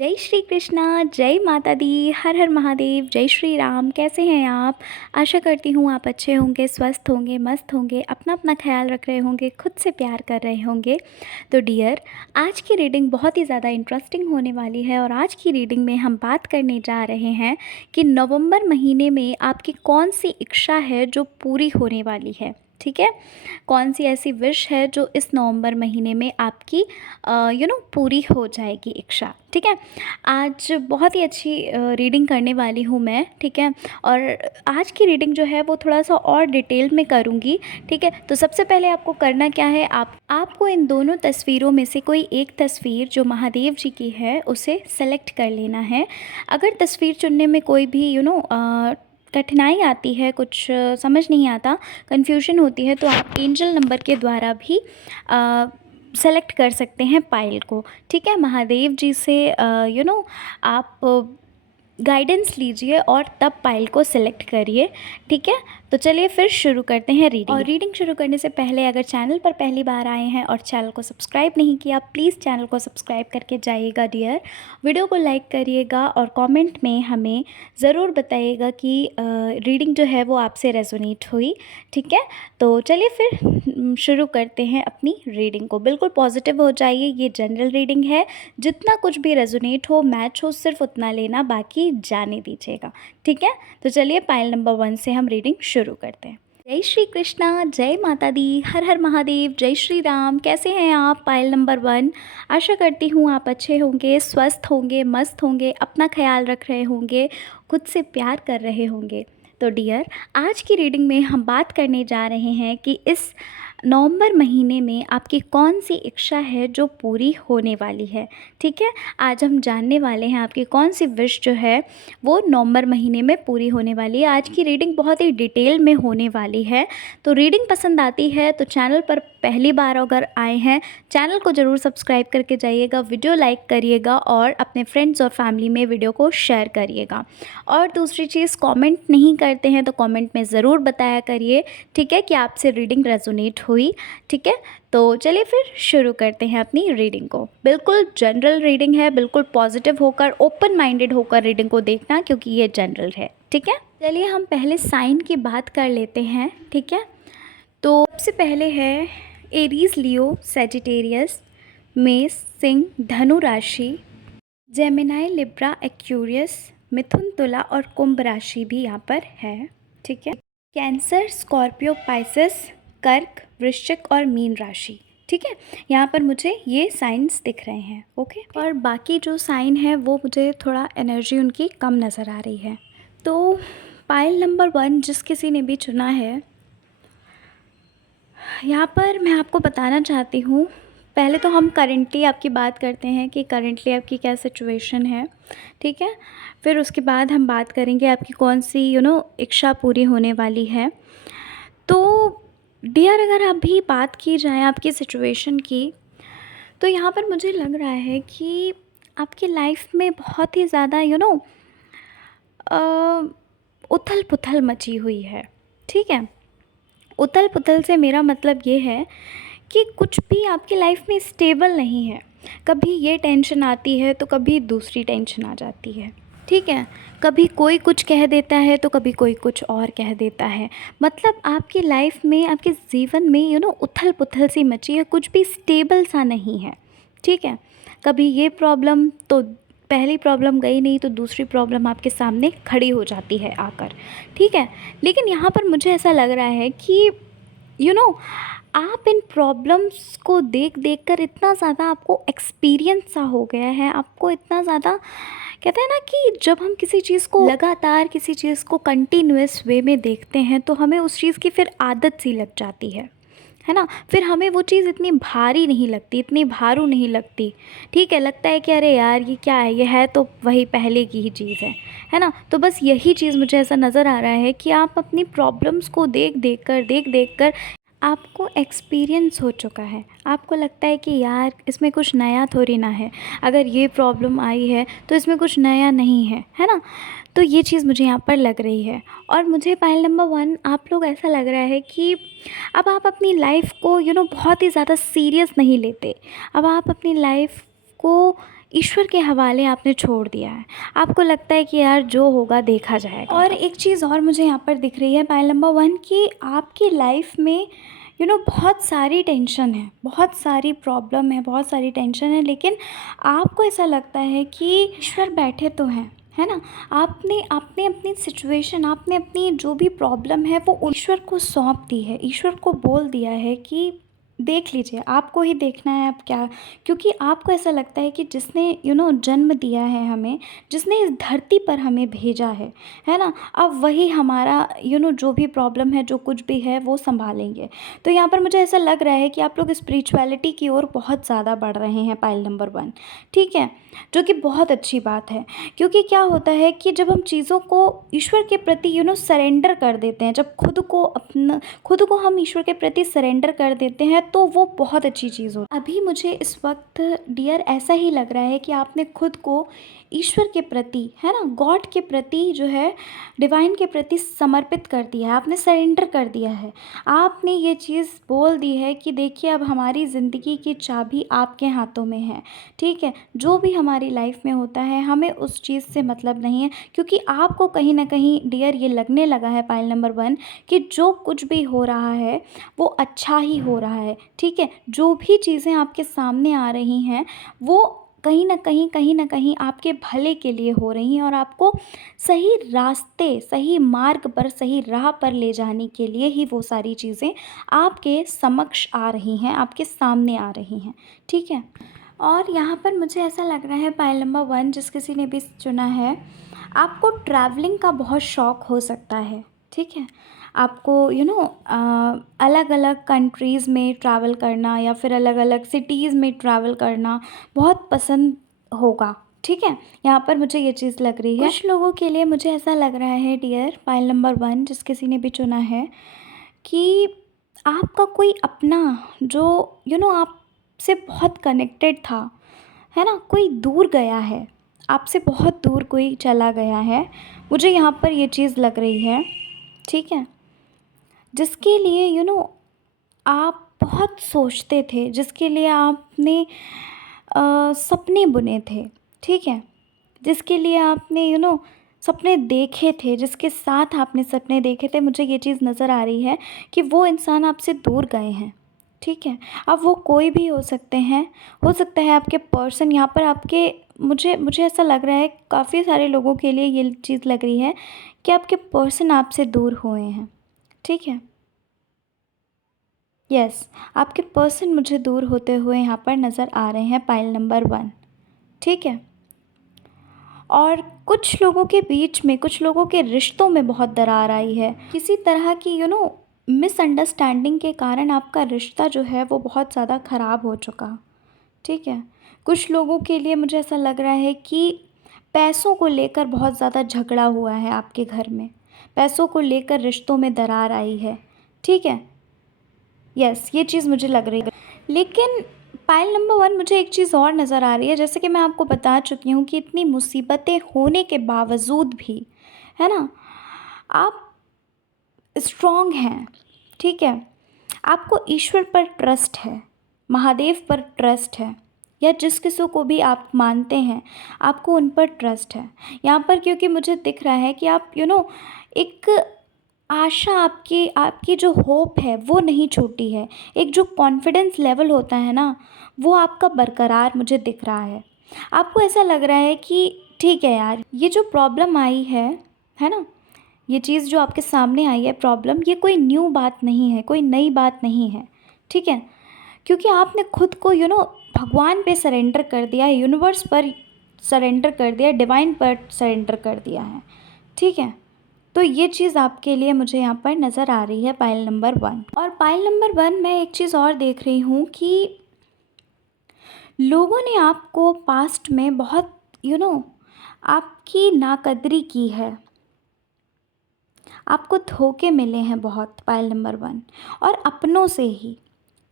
जय श्री कृष्णा, जय माता दी, हर हर महादेव, जय श्री राम। कैसे हैं आप? आशा करती हूँ आप अच्छे होंगे, स्वस्थ होंगे, मस्त होंगे, अपना अपना ख्याल रख रहे होंगे, खुद से प्यार कर रहे होंगे। तो डियर, आज की रीडिंग बहुत ही ज़्यादा इंटरेस्टिंग होने वाली है और आज की रीडिंग में हम बात करने जा रहे हैं कि नवंबर महीने में आपकी कौन सी इच्छा है जो पूरी होने वाली है। ठीक है, कौन सी ऐसी विश है जो इस नवंबर महीने में आपकी पूरी हो जाएगी इच्छा। ठीक है, आज बहुत ही अच्छी रीडिंग करने वाली हूँ मैं। ठीक है, और आज की रीडिंग जो है वो थोड़ा सा और डिटेल में करूँगी। ठीक है, तो सबसे पहले आपको करना क्या है, आपको इन दोनों तस्वीरों में से कोई एक तस्वीर जो महादेव जी की है उसे सेलेक्ट कर लेना है। अगर तस्वीर चुनने में कोई भी कठिनाई आती है, कुछ समझ नहीं आता, कन्फ्यूजन होती है, तो आप एंजल नंबर के द्वारा भी सेलेक्ट कर सकते हैं पायल को। ठीक है, महादेव जी से आप गाइडेंस लीजिए और तब पायल को सिलेक्ट करिए। ठीक है, तो चलिए फिर शुरू करते हैं रीडिंग। और रीडिंग शुरू करने से पहले अगर चैनल पर पहली बार आए हैं और चैनल को सब्सक्राइब नहीं किया, प्लीज़ चैनल को सब्सक्राइब करके जाइएगा डियर। वीडियो को लाइक करिएगा और कमेंट में हमें ज़रूर बताइएगा कि रीडिंग जो है वो आपसे रेजोनेट हुई। ठीक है, तो चलिए फिर शुरू करते हैं अपनी रीडिंग को। बिल्कुल पॉजिटिव हो जाइए, ये जनरल रीडिंग है, जितना कुछ भी रेजोनेट हो, मैच हो, सिर्फ उतना लेना, बाकी जाने दीजिएगा। ठीक है, तो चलिए पायल नंबर 1 से हम रीडिंग शुरू करते हैं। जय श्री कृष्णा, जय माता दी, हर हर महादेव, जय श्री राम। कैसे हैं आप? Pile number 1। आशा करती हूँ आप अच्छे होंगे, स्वस्थ होंगे, मस्त होंगे, अपना ख्याल रख रहे होंगे, खुद से प्यार कर रहे होंगे। तो डियर, आज की रीडिंग में हम बात करने जा रहे हैं कि इस नवंबर महीने में आपकी कौन सी इच्छा है जो पूरी होने वाली है। ठीक है, आज हम जानने वाले हैं आपकी कौन सी विश जो है वो नवंबर महीने में पूरी होने वाली है। आज की रीडिंग बहुत ही डिटेल में होने वाली है। तो रीडिंग पसंद आती है तो चैनल पर पहली बार अगर आए हैं, चैनल को ज़रूर सब्सक्राइब करके जाइएगा, वीडियो लाइक करिएगा और अपने फ्रेंड्स और फैमिली में वीडियो को शेयर करिएगा। और दूसरी चीज़, कमेंट नहीं करते हैं तो कमेंट में ज़रूर बताया करिए। ठीक है, कि आपसे रीडिंग रेजोनेट हुई। ठीक है, तो चलिए फिर शुरू करते हैं अपनी रीडिंग को। बिल्कुल जनरल रीडिंग है, बिल्कुल पॉजिटिव होकर, ओपन माइंडेड होकर रीडिंग को देखना, क्योंकि ये जनरल है। ठीक है, चलिए हम पहले साइन की बात कर लेते हैं। ठीक है, तो सबसे पहले है एरीज, लियो, सेजिटेरियस, मेष, सिंह, धनु राशि, जेमिनाई, लिब्रा, एक्यूरियस, मिथुन, तुला और कुंभ राशि भी यहाँ पर है। ठीक है, कैंसर, स्कॉर्पियो, पाइसेस, कर्क, वृश्चिक और मीन राशि। ठीक है, यहाँ पर मुझे ये साइंस दिख रहे हैं। ओके, और बाकी जो साइन है वो मुझे थोड़ा एनर्जी उनकी कम नज़र आ रही है। तो पायल नंबर 1 जिस किसी ने भी चुना है, यहाँ पर मैं आपको बताना चाहती हूँ, पहले तो हम करेंटली आपकी बात करते हैं कि करेंटली आपकी क्या सिचुएशन है। ठीक है, फिर उसके बाद हम बात करेंगे आपकी कौन सी इच्छा पूरी होने वाली है। तो डियर, अगर अभी बात की जाए आपकी सिचुएशन की, तो यहाँ पर मुझे लग रहा है कि आपकी लाइफ में बहुत ही ज़्यादा उथल पुथल मची हुई है। ठीक है, उथल पुथल से मेरा मतलब ये है कि कुछ भी आपकी लाइफ में स्टेबल नहीं है। कभी ये टेंशन आती है तो कभी दूसरी टेंशन आ जाती है। ठीक है, कभी कोई कुछ कह देता है तो कभी कोई कुछ और कह देता है। मतलब आपकी लाइफ में, आपके जीवन में उथल पुथल सी मची है, कुछ भी स्टेबल सा नहीं है। ठीक है, कभी ये प्रॉब्लम, तो पहली प्रॉब्लम गई नहीं तो दूसरी प्रॉब्लम आपके सामने खड़ी हो जाती है आकर। ठीक है, लेकिन यहाँ पर मुझे ऐसा लग रहा है कि आप इन प्रॉब्लम्स को देख देख कर इतना ज़्यादा आपको एक्सपीरियंस सा हो गया है, आपको इतना ज़्यादा, कहते हैं ना कि जब हम किसी चीज़ को लगातार, किसी चीज़ को कंटिन्यूअस वे में देखते हैं तो हमें उस चीज़ की फिर आदत सी लग जाती है ना। फिर हमें वो चीज़ इतनी भारी नहीं लगती, इतनी भारू नहीं लगती। ठीक है, लगता है कि अरे यार ये क्या है, ये है तो वही पहले की ही चीज़ है ना। तो बस यही चीज़ मुझे ऐसा नज़र आ रहा है कि आप अपनी प्रॉब्लम्स को देख देख कर आपको एक्सपीरियंस हो चुका है। आपको लगता है कि यार इसमें कुछ नया थोड़ी ना है, अगर ये प्रॉब्लम आई है तो इसमें कुछ नया नहीं है ना। तो ये चीज़ मुझे यहाँ पर लग रही है। और मुझे पायल नंबर 1 आप लोग ऐसा लग रहा है कि अब आप अपनी लाइफ को बहुत ही ज़्यादा सीरियस नहीं लेते। अब आप अपनी लाइफ को ईश्वर के हवाले आपने छोड़ दिया है। आपको लगता है कि यार जो होगा देखा जाएगा। और एक चीज़ और मुझे यहाँ पर दिख रही है पाइल नंबर 1 कि आपकी लाइफ में बहुत सारी टेंशन है, बहुत सारी प्रॉब्लम है, बहुत सारी टेंशन है, लेकिन आपको ऐसा लगता है कि ईश्वर बैठे तो हैं, है ना। आपने आपने अपनी सिचुएशन, आपने अपनी जो भी प्रॉब्लम है वो ईश्वर को सौंप दी है। ईश्वर को बोल दिया है कि देख लीजिए, आपको ही देखना है अब क्या। क्योंकि आपको ऐसा लगता है कि जिसने जन्म दिया है हमें, जिसने इस धरती पर हमें भेजा है ना, अब वही हमारा जो भी प्रॉब्लम है, जो कुछ भी है वो संभालेंगे। तो यहाँ पर मुझे ऐसा लग रहा है कि आप लोग स्पिरिचुअलिटी की ओर बहुत ज़्यादा बढ़ रहे हैं पाइल नंबर 1, ठीक है, जो कि बहुत अच्छी बात है। क्योंकि क्या होता है कि जब हम चीज़ों को ईश्वर के प्रति सरेंडर कर देते हैं, जब खुद को हम ईश्वर के प्रति सरेंडर कर देते हैं, तो वो बहुत अच्छी चीज़ होती है। अभी मुझे इस वक्त डियर ऐसा ही लग रहा है कि आपने खुद को ईश्वर के प्रति, है ना, गॉड के प्रति जो है, डिवाइन के प्रति समर्पित कर दिया है, आपने सरेंडर कर दिया है। आपने ये चीज़ बोल दी है कि देखिए अब हमारी ज़िंदगी की चाबी आपके हाथों में है, ठीक है। जो भी हमारी लाइफ में होता है हमें उस चीज़ से मतलब नहीं है, क्योंकि आपको कहीं ना कहीं डियर ये लगने लगा है पाइल नंबर 1 कि जो कुछ भी हो रहा है वो अच्छा ही हो रहा है, ठीक है। जो भी चीज़ें आपके सामने आ रही हैं वो कहीं ना कहीं आपके भले के लिए हो रही हैं, और आपको सही रास्ते, सही मार्ग पर, सही राह पर ले जाने के लिए ही वो सारी चीज़ें आपके समक्ष आ रही हैं, आपके सामने आ रही हैं, ठीक है। और यहाँ पर मुझे ऐसा लग रहा है पाइल नंबर 1 जिस किसी ने भी चुना है, आपको ट्रैवलिंग का बहुत शौक़ हो सकता है, ठीक है। आपको अलग अलग कंट्रीज़ में ट्रैवल करना या फिर अलग अलग सिटीज़ में ट्रैवल करना बहुत पसंद होगा, ठीक है। यहाँ पर मुझे ये चीज़ लग रही है। कुछ लोगों के लिए मुझे ऐसा लग रहा है डियर पाइल नंबर 1 जिस किसी ने भी चुना है कि आपका कोई अपना जो आपसे बहुत कनेक्टेड था, है ना, कोई दूर गया है, आपसे बहुत दूर कोई चला गया है। मुझे यहाँ पर ये चीज़ लग रही है, ठीक है, जिसके लिए आप बहुत सोचते थे, जिसके लिए आपने सपने बुने थे, ठीक है, जिसके लिए आपने सपने देखे थे, जिसके साथ आपने सपने देखे थे। मुझे ये चीज़ नज़र आ रही है कि वो इंसान आपसे दूर गए हैं, ठीक है। अब वो कोई भी हो सकते हैं, हो सकता है आपके पर्सन यहाँ पर आपके, मुझे ऐसा लग रहा है काफ़ी सारे लोगों के लिए ये चीज़ लग रही है कि आपके पर्सन आपसे दूर हुए हैं, ठीक है। यस, आपके पर्सन मुझे दूर होते हुए यहाँ पर नज़र आ रहे हैं पाइल नंबर 1, ठीक है। और कुछ लोगों के बीच में, कुछ लोगों के रिश्तों में बहुत दरार आई है। किसी तरह की मिसअंडरस्टैंडिंग के कारण आपका रिश्ता जो है वो बहुत ज़्यादा ख़राब हो चुका, ठीक है। कुछ लोगों के लिए मुझे ऐसा लग रहा है कि पैसों को लेकर बहुत ज़्यादा झगड़ा हुआ है आपके घर में, पैसों को लेकर रिश्तों में दरार आई है, ठीक है। यस, ये चीज़ मुझे लग रही है। लेकिन पाइल नंबर 1 मुझे एक चीज़ और नज़र आ रही है, जैसे कि मैं आपको बता चुकी हूँ कि इतनी मुसीबतें होने के बावजूद भी, है ना, आप स्ट्रॉन्ग हैं, ठीक है। आपको ईश्वर पर ट्रस्ट है, महादेव पर ट्रस्ट है, या जिस किसी को भी आप मानते हैं आपको उन पर ट्रस्ट है यहाँ पर। क्योंकि मुझे दिख रहा है कि आप एक आशा, आपकी आपकी जो होप है वो नहीं छूटी है। एक जो कॉन्फिडेंस लेवल होता है ना, वो आपका बरकरार मुझे दिख रहा है। आपको ऐसा लग रहा है कि ठीक है यार, ये जो प्रॉब्लम आई है ना, ये चीज़ जो आपके सामने आई है प्रॉब्लम, ये कोई न्यू बात नहीं है, कोई नई बात नहीं है, ठीक है। क्योंकि आपने खुद को भगवान पे सरेंडर कर दिया है, यूनिवर्स पर सरेंडर कर दिया, डिवाइन पर सरेंडर कर दिया है, ठीक है। तो ये चीज़ आपके लिए मुझे यहाँ पर नज़र आ रही है पाइल नंबर 1। और पाइल नंबर 1 मैं एक चीज़ और देख रही हूँ कि लोगों ने आपको पास्ट में बहुत आपकी नाकदरी की है, आपको धोखे मिले हैं बहुत पाइल नंबर 1, और अपनों से ही,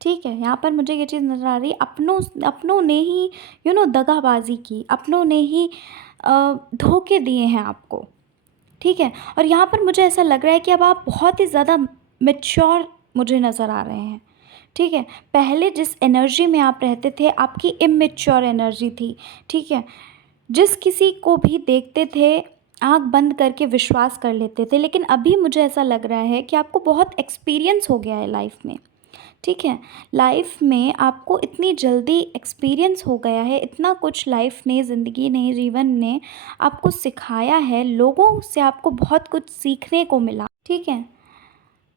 ठीक है। यहाँ पर मुझे ये चीज़ नज़र आ रही है, अपनों ने ही दगाबाजी की, अपनों ने ही धोखे दिए हैं आपको, ठीक है। और यहाँ पर मुझे ऐसा लग रहा है कि अब आप बहुत ही ज़्यादा मैच्योर मुझे नज़र आ रहे हैं, ठीक है। पहले जिस एनर्जी में आप रहते थे, आपकी इमैच्योर एनर्जी थी, ठीक है। जिस किसी को भी देखते थे, आँख बंद करके विश्वास कर लेते थे, लेकिन अभी मुझे ऐसा लग रहा है कि आपको बहुत एक्सपीरियंस हो गया है लाइफ में, ठीक है। लाइफ में आपको इतनी जल्दी एक्सपीरियंस हो गया है, इतना कुछ लाइफ ने, ज़िंदगी ने, जीवन ने आपको सिखाया है, लोगों से आपको बहुत कुछ सीखने को मिला, ठीक है।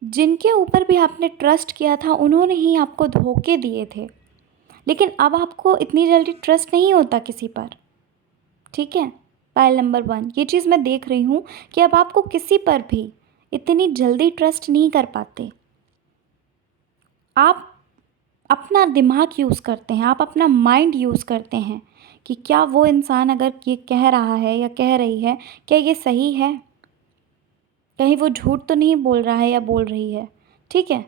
जिनके ऊपर भी आपने ट्रस्ट किया था, उन्होंने ही आपको धोखे दिए थे, लेकिन अब आपको इतनी जल्दी ट्रस्ट नहीं होता किसी पर, ठीक है। पायल नंबर 1, ये चीज़ मैं देख रही हूँ कि अब आपको किसी पर भी इतनी जल्दी ट्रस्ट नहीं कर पाते। आप अपना दिमाग यूज़ करते हैं, आप अपना माइंड यूज़ करते हैं कि क्या वो इंसान अगर ये कह रहा है या कह रही है, क्या ये सही है, कहीं वो झूठ तो नहीं बोल रहा है या बोल रही है, ठीक है।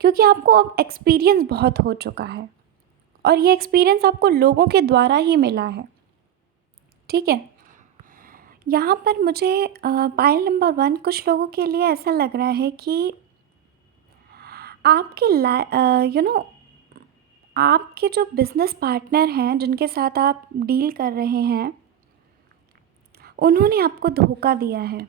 क्योंकि आपको अब एक्सपीरियंस बहुत हो चुका है, और ये एक्सपीरियंस आपको लोगों के द्वारा ही मिला है, ठीक है। यहाँ पर मुझे पायल नंबर 1, कुछ लोगों के लिए ऐसा लग रहा है कि आपके आपके जो बिज़नेस पार्टनर हैं, जिनके साथ आप डील कर रहे हैं, उन्होंने आपको धोखा दिया है।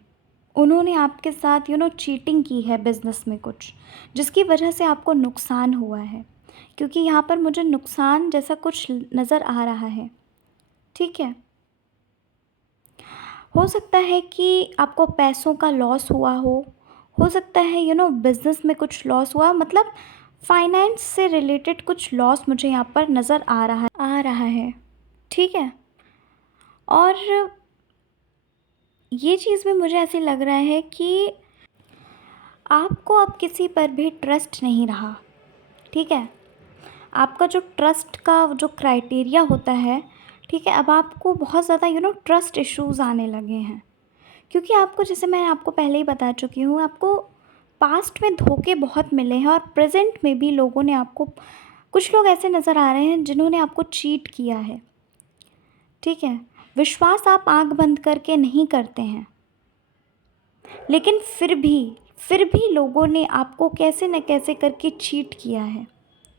उन्होंने आपके साथ चीटिंग की है बिज़नेस में कुछ, जिसकी वजह से आपको नुकसान हुआ है। क्योंकि यहाँ पर मुझे नुकसान जैसा कुछ नज़र आ रहा है, ठीक है। हो सकता है कि आपको पैसों का लॉस हुआ हो सकता है बिज़नेस में कुछ लॉस हुआ, मतलब फाइनेंस से रिलेटेड कुछ लॉस मुझे यहाँ पर नज़र आ रहा है, ठीक है। और ये चीज़ भी मुझे ऐसे लग रहा है कि आपको अब किसी पर भी ट्रस्ट नहीं रहा, ठीक है। आपका जो ट्रस्ट का जो क्राइटेरिया होता है, ठीक है, अब आपको बहुत ज़्यादा ट्रस्ट इश्यूज़ आने लगे हैं। क्योंकि आपको, जैसे मैं आपको पहले ही बता चुकी हूँ, आपको पास्ट में धोखे बहुत मिले हैं, और प्रेजेंट में भी लोगों ने आपको, कुछ लोग ऐसे नज़र आ रहे हैं जिन्होंने आपको चीट किया है, ठीक है। विश्वास आप आंख बंद करके नहीं करते हैं, लेकिन फिर भी लोगों ने आपको कैसे न कैसे करके चीट किया है,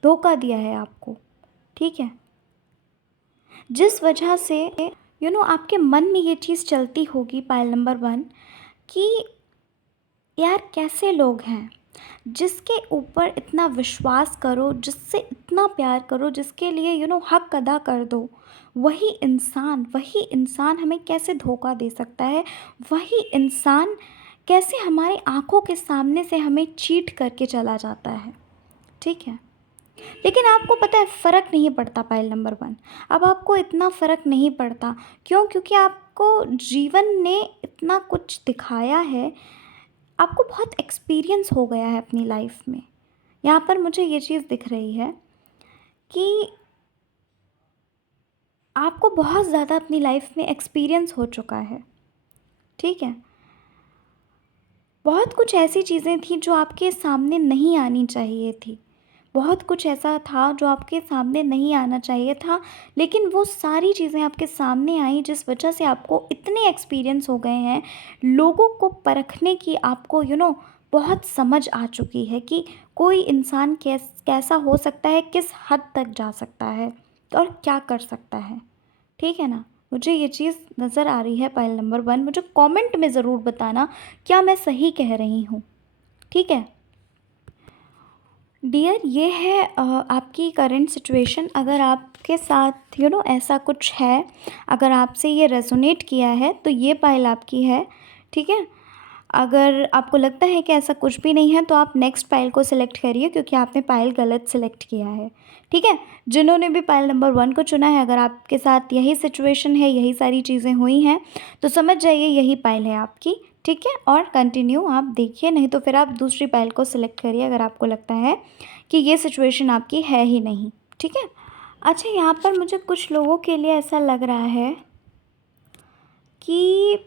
धोखा दिया है आपको, ठीक है। जिस वजह से आपके मन में ये चीज़ चलती होगी, पायल नंबर 1, कि यार कैसे लोग हैं जिसके ऊपर इतना विश्वास करो, जिससे इतना प्यार करो, जिसके लिए हक अदा कर दो, वही इंसान हमें कैसे धोखा दे सकता है, वही इंसान कैसे हमारी आंखों के सामने से हमें चीट करके चला जाता है, ठीक है। लेकिन आपको पता है, फ़र्क नहीं पड़ता पायल नंबर 1, अब आपको इतना फ़र्क नहीं पड़ता। क्यों? क्योंकि आपको जीवन ने इतना कुछ दिखाया है, आपको बहुत एक्सपीरियंस हो गया है अपनी लाइफ में। यहाँ पर मुझे ये चीज़ दिख रही है कि आपको बहुत ज़्यादा अपनी लाइफ में एक्सपीरियंस हो चुका है, ठीक है। बहुत कुछ ऐसी चीज़ें थी जो आपके सामने नहीं आनी चाहिए थी, बहुत कुछ ऐसा था जो आपके सामने नहीं आना चाहिए था, लेकिन वो सारी चीज़ें आपके सामने आई, जिस वजह से आपको इतने एक्सपीरियंस हो गए हैं, लोगों को परखने की आपको बहुत समझ आ चुकी है कि कोई इंसान कैसा हो सकता है, किस हद तक जा सकता है, और क्या कर सकता है, ठीक है ना। मुझे ये चीज़ नज़र आ रही है पायल नंबर 1। मुझे कमेंट में ज़रूर बताना क्या मैं सही कह रही हूँ, ठीक है। डियर, ये है आपकी करंट सिचुएशन। अगर आपके साथ ऐसा कुछ है, अगर आपसे ये रेजोनेट किया है, तो ये पायल आपकी है, ठीक है। अगर आपको लगता है कि ऐसा कुछ भी नहीं है, तो आप नेक्स्ट पायल को सिलेक्ट करिए, क्योंकि आपने पायल गलत सिलेक्ट किया है, ठीक है। जिन्होंने भी पायल नंबर 1 को चुना है, अगर आपके साथ यही सिचुएशन है, यही सारी चीज़ें हुई हैं, तो समझ जाइए यही पायल है आपकी, ठीक है। और कंटिन्यू आप देखिए, नहीं तो फिर आप दूसरी पायल को सिलेक्ट करिए, अगर आपको लगता है कि ये सिचुएशन आपकी है ही नहीं, ठीक है। अच्छा, यहाँ पर मुझे कुछ लोगों के लिए ऐसा लग रहा है कि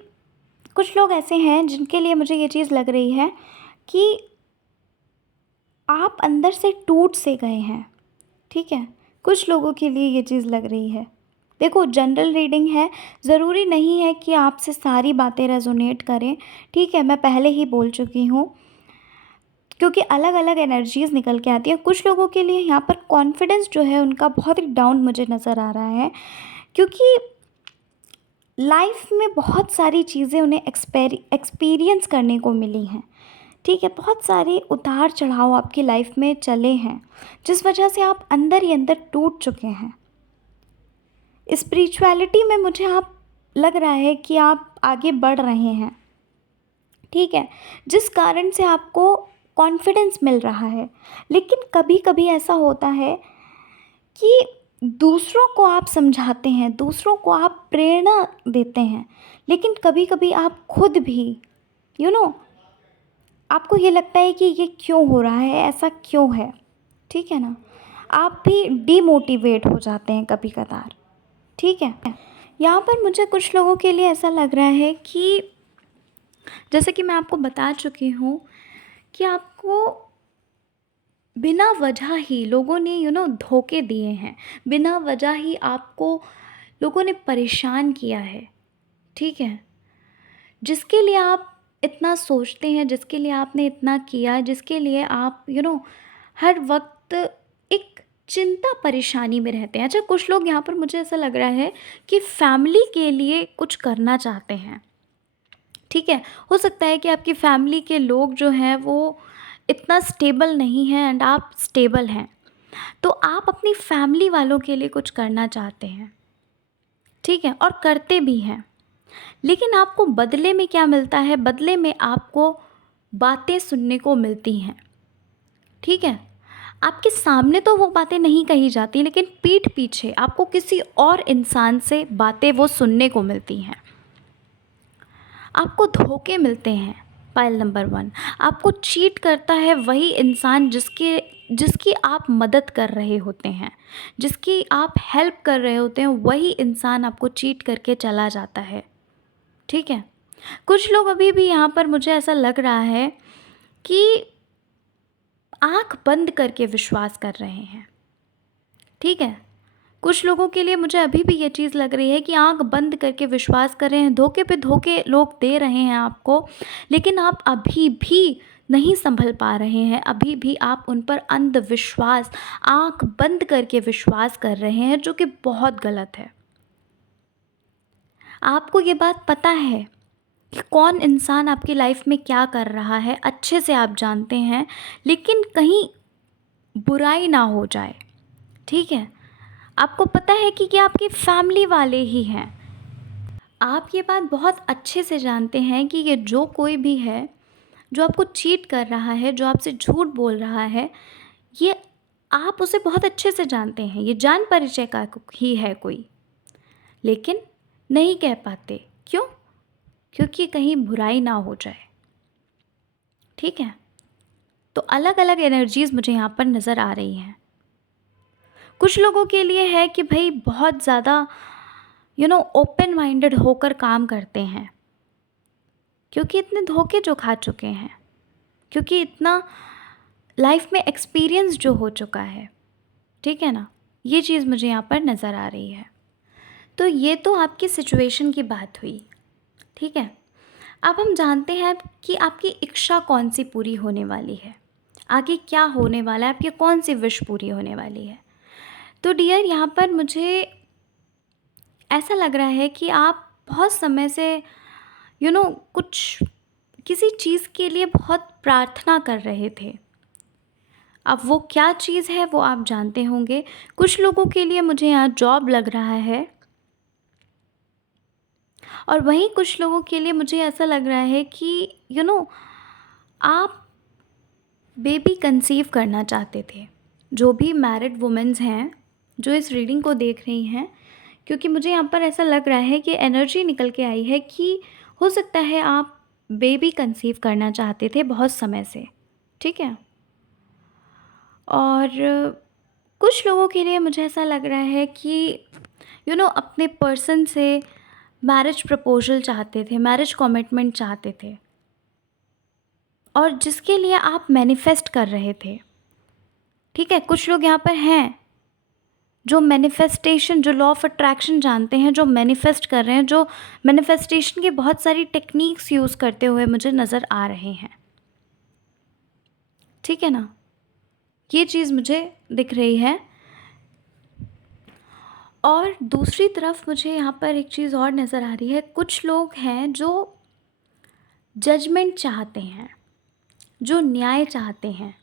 कुछ लोग ऐसे हैं जिनके लिए मुझे ये चीज़ लग रही है कि आप अंदर से टूट से गए हैं, ठीक है। कुछ लोगों के लिए ये चीज़ लग रही है। देखो, जनरल रीडिंग है, ज़रूरी नहीं है कि आपसे सारी बातें रेजोनेट करें, ठीक है। मैं पहले ही बोल चुकी हूँ, क्योंकि अलग अलग एनर्जीज़ निकल के आती हैं। कुछ लोगों के लिए यहाँ पर कॉन्फिडेंस जो है उनका बहुत ही डाउन मुझे नज़र आ रहा है, क्योंकि लाइफ में बहुत सारी चीज़ें उन्हें एक्सपीरियंस करने को मिली हैं। ठीक है, बहुत सारे उतार चढ़ाव आपकी लाइफ में चले हैं, जिस वजह से आप अंदर ही अंदर टूट चुके हैं। स्पिरिचुअलिटी में मुझे आप लग रहा है कि आप आगे बढ़ रहे हैं, ठीक है, जिस कारण से आपको कॉन्फिडेंस मिल रहा है। लेकिन कभी कभी ऐसा होता है कि दूसरों को आप समझाते हैं, दूसरों को आप प्रेरणा देते हैं, लेकिन कभी कभी आप खुद भी यू you नो आपको ये लगता है कि ये क्यों हो रहा है, ऐसा क्यों है, ठीक है ना, आप भी डीमोटिवेट हो जाते हैं कभी कभार। ठीक है, यहाँ पर मुझे कुछ लोगों के लिए ऐसा लग रहा है कि जैसे कि मैं आपको बता चुकी हूँ कि आपको बिना वजह ही लोगों ने धोखे दिए हैं, बिना वजह ही आपको लोगों ने परेशान किया है। ठीक है, जिसके लिए आप इतना सोचते हैं, जिसके लिए आपने इतना किया, जिसके लिए आप हर वक्त एक चिंता परेशानी में रहते हैं। अच्छा, कुछ लोग यहाँ पर मुझे ऐसा लग रहा है कि फैमिली के लिए कुछ करना चाहते हैं। ठीक है, हो सकता है कि आपकी फैमिली के लोग जो हैं वो इतना स्टेबल नहीं हैं एंड आप स्टेबल हैं, तो आप अपनी फैमिली वालों के लिए कुछ करना चाहते हैं। ठीक है, और करते भी हैं, लेकिन आपको बदले में क्या मिलता है? बदले में आपको बातें सुनने को मिलती हैं। ठीक है, आपके सामने तो वो बातें नहीं कही जाती, लेकिन पीठ पीछे आपको किसी और इंसान से बातें वो सुनने को मिलती हैं। आपको धोखे मिलते हैं। पाइल नंबर 1, आपको चीट करता है वही इंसान जिसकी आप मदद कर रहे होते हैं, जिसकी आप हेल्प कर रहे होते हैं, वही इंसान आपको चीट करके चला जाता है। ठीक है, कुछ लोग अभी भी यहाँ पर मुझे ऐसा लग रहा है कि आँख बंद करके विश्वास कर रहे हैं। ठीक है, कुछ लोगों के लिए मुझे अभी भी ये चीज़ लग रही है कि आंख बंद करके विश्वास कर रहे हैं, धोखे पे धोखे लोग दे रहे हैं आपको, लेकिन आप अभी भी नहीं संभल पा रहे हैं। अभी भी आप उन पर अंधविश्वास, आंख बंद करके विश्वास कर रहे हैं, जो कि बहुत गलत है। आपको ये बात पता है कि कौन इंसान आपकी लाइफ में क्या कर रहा है, अच्छे से आप जानते हैं, लेकिन कहीं बुराई ना हो जाए। ठीक है, आपको पता है कि आपकी फैमिली वाले ही हैं। आप ये बात बहुत अच्छे से जानते हैं कि ये जो कोई भी है जो आपको चीट कर रहा है, जो आपसे झूठ बोल रहा है, ये आप उसे बहुत अच्छे से जानते हैं, ये जान परिचय का ही है कोई, लेकिन नहीं कह पाते। क्यों? क्योंकि कहीं बुराई ना हो जाए। ठीक है, तो अलग अलग एनर्जीज़ मुझे यहाँ पर नज़र आ रही हैं। कुछ लोगों के लिए है कि भाई बहुत ज़्यादा ओपन माइंडेड होकर काम करते हैं, क्योंकि इतने धोखे जो खा चुके हैं, क्योंकि इतना लाइफ में एक्सपीरियंस जो हो चुका है। ठीक है ना, ये चीज़ मुझे यहाँ पर नज़र आ रही है। तो ये तो आपकी सिचुएशन की बात हुई। ठीक है, अब हम जानते हैं कि आपकी इच्छा कौन सी पूरी होने वाली है, आगे क्या होने वाला है, आपकी कौन सी विश पूरी होने वाली है। तो डियर, यहाँ पर मुझे ऐसा लग रहा है कि आप बहुत समय से कुछ किसी चीज़ के लिए बहुत प्रार्थना कर रहे थे। अब वो क्या चीज़ है वो आप जानते होंगे। कुछ लोगों के लिए मुझे यहाँ जॉब लग रहा है, और वहीं कुछ लोगों के लिए मुझे ऐसा लग रहा है कि आप बेबी कंसीव करना चाहते थे। जो भी मैरिड वुमेन्स हैं जो इस रीडिंग को देख रही हैं, क्योंकि मुझे यहाँ पर ऐसा लग रहा है कि एनर्जी निकल के आई है कि हो सकता है आप बेबी कंसीव करना चाहते थे बहुत समय से। ठीक है, और कुछ लोगों के लिए मुझे ऐसा लग रहा है कि अपने पर्सन से मैरिज प्रपोजल चाहते थे, मैरिज कमिटमेंट चाहते थे, और जिसके लिए आप मैनिफेस्ट कर रहे थे। ठीक है, कुछ लोग यहाँ पर हैं जो मैनिफेस्टेशन, जो लॉ ऑफ अट्रैक्शन जानते हैं, जो मैनिफेस्ट कर रहे हैं, जो मैनिफेस्टेशन की बहुत सारी टेक्निक्स यूज़ करते हुए मुझे नज़र आ रहे हैं। ठीक है ना? ये चीज़ मुझे दिख रही है। और दूसरी तरफ मुझे यहाँ पर एक चीज़ और नज़र आ रही है, कुछ लोग हैं जो जजमेंट चाहते हैं, जो न्याय चाहते हैं,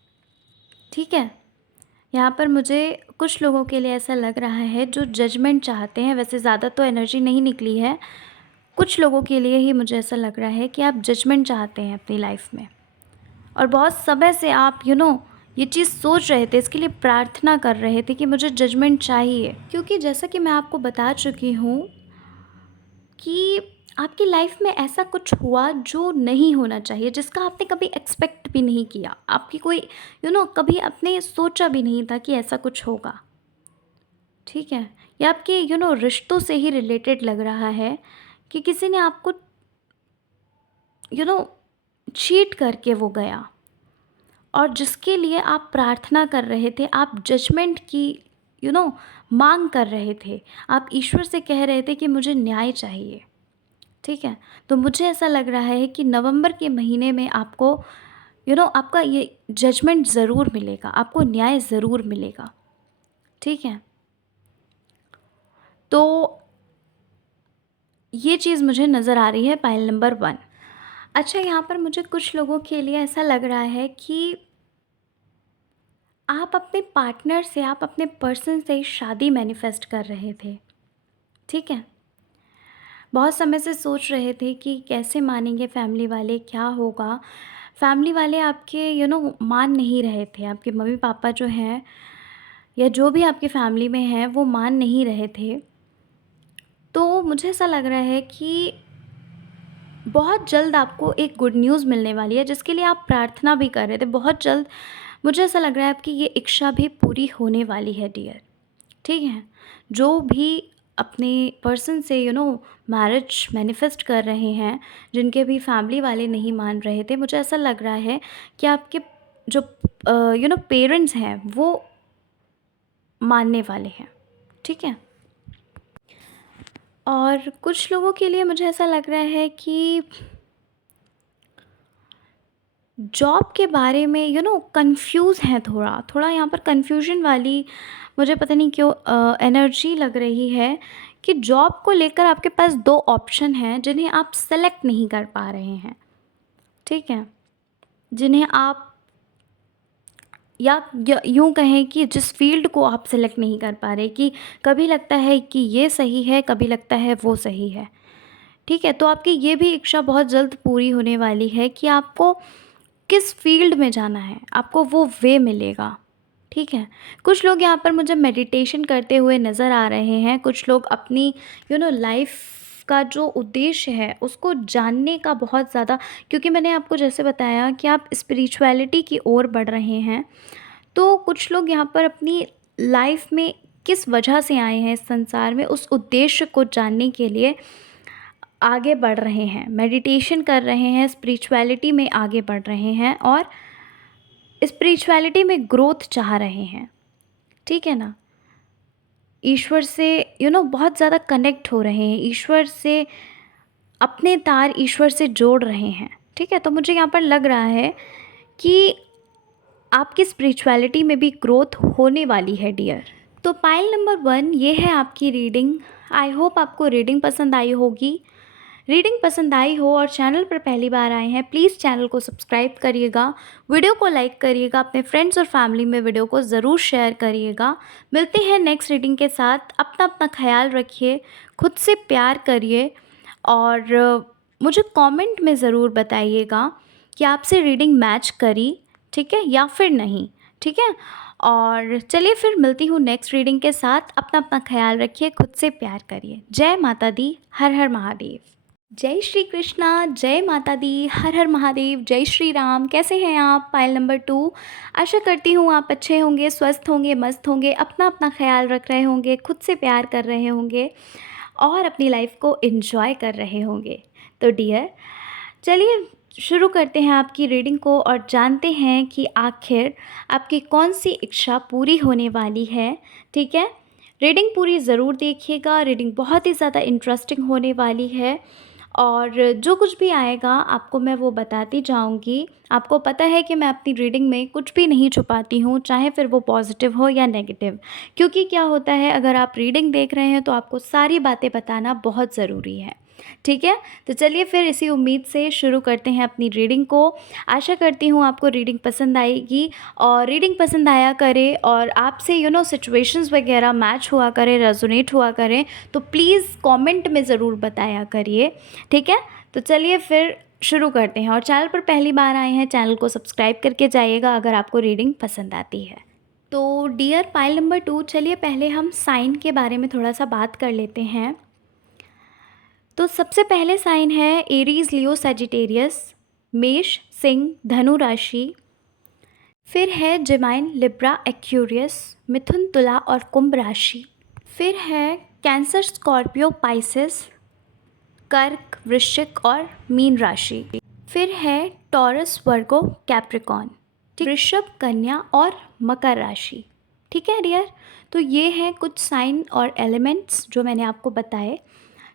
ठीक है? यहाँ पर मुझे कुछ लोगों के लिए ऐसा लग रहा है जो जजमेंट चाहते हैं, वैसे ज़्यादा तो एनर्जी नहीं निकली है, कुछ लोगों के लिए ही मुझे ऐसा लग रहा है कि आप जजमेंट चाहते हैं अपनी लाइफ में। और बहुत समय से आप ये चीज़ सोच रहे थे, इसके लिए प्रार्थना कर रहे थे कि मुझे जजमेंट चाहिए। क्योंकि जैसा कि मैं आपको बता चुकी हूँ कि आपकी लाइफ में ऐसा कुछ हुआ जो नहीं होना चाहिए, जिसका आपने कभी एक्सपेक्ट भी नहीं किया। आपकी कोई कभी आपने सोचा भी नहीं था कि ऐसा कुछ होगा, ठीक है? या आपके रिश्तों से ही रिलेटेड लग रहा है कि किसी ने आपको यू नो चीट करके वो गया, और जिसके लिए आप प्रार्थना कर रहे थे, आप जजमेंट की मांग कर रहे थे, आप ईश्वर से कह रहे थे कि मुझे न्याय चाहिए, ठीक है? तो मुझे ऐसा लग रहा है कि नवंबर के महीने में आपको आपका ये जजमेंट ज़रूर मिलेगा, आपको न्याय ज़रूर मिलेगा, ठीक है? तो ये चीज़ मुझे नज़र आ रही है पाइल नंबर 1। अच्छा, यहाँ पर मुझे कुछ लोगों के लिए ऐसा लग रहा है कि आप अपने पार्टनर से, आप अपने पर्सन से शादी मैनिफेस्ट कर रहे थे, ठीक है? बहुत समय से सोच रहे थे कि कैसे मानेंगे फैमिली वाले, क्या होगा? फैमिली वाले आपके मान नहीं रहे थे, आपके मम्मी-पापा जो हैं या जो भी आपकी फैमिली में हैं, वो मान नहीं रहे थे। तो मुझे ऐसा लग रहा है कि बहुत जल्द आपको एक गुड न्यूज़ मिलने वाली है, जिसके लिए आप प्रार्थना भी कर रहे थे। बहुत जल्द मुझे ऐसा लग रहा है आपकी ये इच्छा भी पूरी होने वाली है डियर, ठीक है? जो भी अपने पर्सन से मैरिज मैनिफेस्ट कर रहे हैं, जिनके भी फैमिली वाले नहीं मान रहे थे, मुझे ऐसा लग रहा है कि आपके जो पेरेंट्स हैं, वो मानने वाले हैं, ठीक है? और कुछ लोगों के लिए मुझे ऐसा लग रहा है कि जॉब के बारे में कंफ्यूज हैं, थोड़ा थोड़ा यहाँ पर कंफ्यूजन वाली मुझे पता नहीं क्यों एनर्जी लग रही है कि जॉब को लेकर आपके पास दो ऑप्शन हैं जिन्हें आप सेलेक्ट नहीं कर पा रहे हैं, ठीक है? जिन्हें आप या यूँ कहें कि जिस फील्ड को आप सेलेक्ट नहीं कर पा रहे, कि कभी लगता है कि ये सही है, कभी लगता है वो सही है, ठीक है? तो आपकी ये भी इच्छा बहुत जल्द पूरी होने वाली है कि आपको किस फील्ड में जाना है, आपको वो वे मिलेगा, ठीक है? कुछ लोग यहाँ पर मुझे मेडिटेशन करते हुए नज़र आ रहे हैं, कुछ लोग अपनी लाइफ का जो उद्देश्य है उसको जानने का बहुत ज़्यादा, क्योंकि मैंने आपको जैसे बताया कि आप स्पिरिचुअलिटी की ओर बढ़ रहे हैं, तो कुछ लोग यहाँ पर अपनी लाइफ में किस वजह से आए हैं इस संसार में, उस उद्देश्य को जानने के लिए आगे बढ़ रहे हैं, मेडिटेशन कर रहे हैं, स्पिरिचुअलिटी में आगे बढ़ रहे हैं और स्पिरिचुअलिटी में ग्रोथ चाह रहे हैं, ठीक है ना? ईश्वर से बहुत ज़्यादा कनेक्ट हो रहे हैं, ईश्वर से अपने तार ईश्वर से जोड़ रहे हैं, ठीक है? तो मुझे यहाँ पर लग रहा है कि आपकी स्पिरिचुअलिटी में भी ग्रोथ होने वाली है डियर। तो पाइल नंबर 1 ये है आपकी रीडिंग। आई होप आपको रीडिंग पसंद आई होगी। रीडिंग पसंद आई हो और चैनल पर पहली बार आए हैं, प्लीज़ चैनल को सब्सक्राइब करिएगा, वीडियो को लाइक करिएगा, अपने फ्रेंड्स और फैमिली में वीडियो को ज़रूर शेयर करिएगा। मिलते हैं नेक्स्ट रीडिंग के साथ। अपना अपना ख्याल रखिए, खुद से प्यार करिए और मुझे कमेंट में ज़रूर बताइएगा कि आपसे रीडिंग मैच करी, ठीक है, या फिर नहीं, ठीक है? और चलिए फिर मिलती हूँ नेक्स्ट रीडिंग के साथ। अपना अपना ख्याल रखिए, खुद से प्यार करिए। जय माता दी, हर हर महादेव। जय श्री कृष्णा, जय माता दी, हर हर महादेव, जय श्री राम। कैसे हैं आप? Pile number 2। आशा करती हूँ आप अच्छे होंगे, स्वस्थ होंगे, मस्त होंगे, अपना अपना ख्याल रख रहे होंगे, खुद से प्यार कर रहे होंगे और अपनी लाइफ को एंजॉय कर रहे होंगे। तो डियर, चलिए शुरू करते हैं आपकी रीडिंग को और जानते हैं कि आखिर आपकी कौन सी इच्छा पूरी होने वाली है, ठीक है? रीडिंग पूरी ज़रूर देखिएगा, रीडिंग बहुत ही ज़्यादा इंटरेस्टिंग होने वाली है और जो कुछ भी आएगा आपको मैं वो बताती जाऊँगी। आपको पता है कि मैं अपनी रीडिंग में कुछ भी नहीं छुपाती हूँ, चाहे फिर वो पॉज़िटिव हो या नेगेटिव। क्योंकि क्या होता है, अगर आप रीडिंग देख रहे हैं तो आपको सारी बातें बताना बहुत ज़रूरी है। ठीक है? तो चलिए फिर इसी उम्मीद से शुरू करते हैं अपनी रीडिंग को। आशा करती हूँ आपको रीडिंग पसंद आएगी और रीडिंग पसंद आया करे और आपसे सिचुएशंस वगैरह मैच हुआ करे, रेज़ोनेट हुआ करें, तो प्लीज़ कमेंट में ज़रूर बताया करिए। ठीक है? तो चलिए फिर शुरू करते हैं और चैनल पर पहली बार आए हैं, चैनल को सब्सक्राइब करके जाइएगा अगर आपको रीडिंग पसंद आती है। तो डियर पाइल नंबर 2, चलिए पहले हम साइन के बारे में थोड़ा सा बात कर लेते हैं। तो सबसे पहले साइन है एरीज, लियो, सजिटेरियस, मेष, सिंह, धनु राशि। फिर है जेमाइन, लिब्रा, एक्वेरियस, मिथुन, तुला और कुंभ राशि। फिर है कैंसर, स्कॉर्पियो, पाइसेस, कर्क, वृश्चिक और मीन राशि। फिर है टॉरस, वर्गो, कैप्रिकॉन, वृषभ, कन्या और मकर राशि। ठीक है डियर, तो ये हैं कुछ साइन और एलिमेंट्स जो मैंने आपको बताए।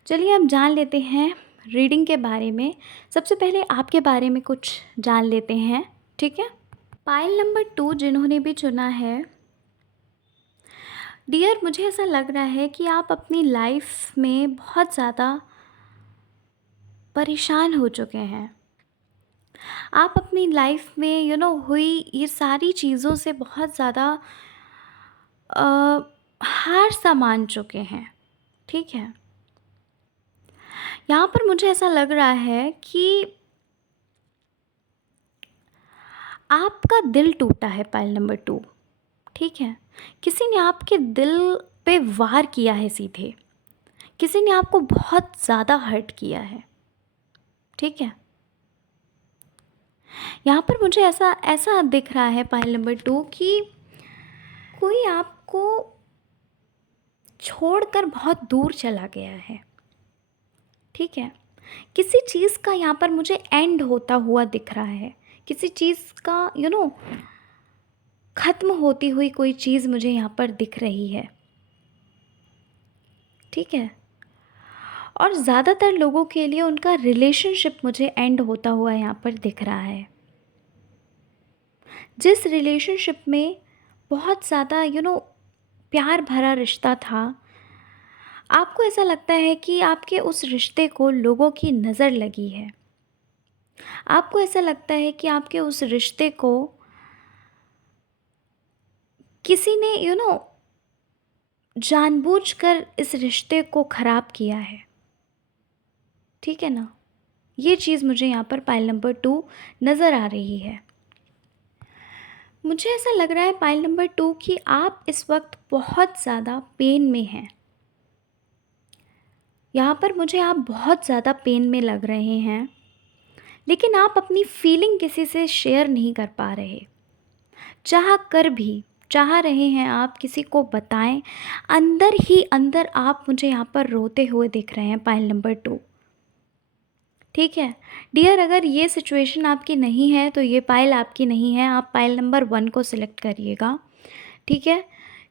चलिए अब जान लेते हैं रीडिंग के बारे में। सबसे पहले आपके बारे में कुछ जान लेते हैं। ठीक है, पाइल नंबर 2 जिन्होंने भी चुना है, डियर मुझे ऐसा लग रहा है कि आप अपनी लाइफ में बहुत ज़्यादा परेशान हो चुके हैं। आप अपनी लाइफ में हुई ये सारी चीज़ों से बहुत ज़्यादा हार सा मान चुके हैं। ठीक है, यहाँ पर मुझे ऐसा लग रहा है कि आपका दिल टूटा है पाइल नंबर 2। ठीक है, किसी ने आपके दिल पे वार किया है सीधे, किसी ने आपको बहुत ज़्यादा हर्ट किया है। ठीक है, यहाँ पर मुझे ऐसा ऐसा दिख रहा है पाइल नंबर 2 कि कोई आपको छोड़कर बहुत दूर चला गया है। ठीक है, किसी चीज़ का यहाँ पर मुझे एंड होता हुआ दिख रहा है, किसी चीज़ का ख़त्म होती हुई कोई चीज़ मुझे यहाँ पर दिख रही है। ठीक है, और ज़्यादातर लोगों के लिए उनका रिलेशनशिप मुझे एंड होता हुआ यहाँ पर दिख रहा है। जिस रिलेशनशिप में बहुत ज़्यादा प्यार भरा रिश्ता था, आपको ऐसा लगता है कि आपके उस रिश्ते को लोगों की नज़र लगी है। आपको ऐसा लगता है कि आपके उस रिश्ते को किसी ने जानबूझकर इस रिश्ते को ख़राब किया है। ठीक है ना, ये चीज़ मुझे यहाँ पर पाइल नंबर 2 नज़र आ रही है। मुझे ऐसा लग रहा है पाइल नंबर 2 कि आप इस वक्त बहुत ज़्यादा पेन में हैं। यहाँ पर मुझे आप बहुत ज़्यादा पेन में लग रहे हैं, लेकिन आप अपनी फीलिंग किसी से शेयर नहीं कर पा रहे। चाह रहे हैं आप किसी को बताएं, अंदर ही अंदर आप मुझे यहाँ पर रोते हुए दिख रहे हैं पाइल नंबर 2। ठीक है डियर, अगर ये सिचुएशन आपकी नहीं है तो ये पाइल आपकी नहीं है, आप पाइल नंबर 1 को सिलेक्ट करिएगा। ठीक है,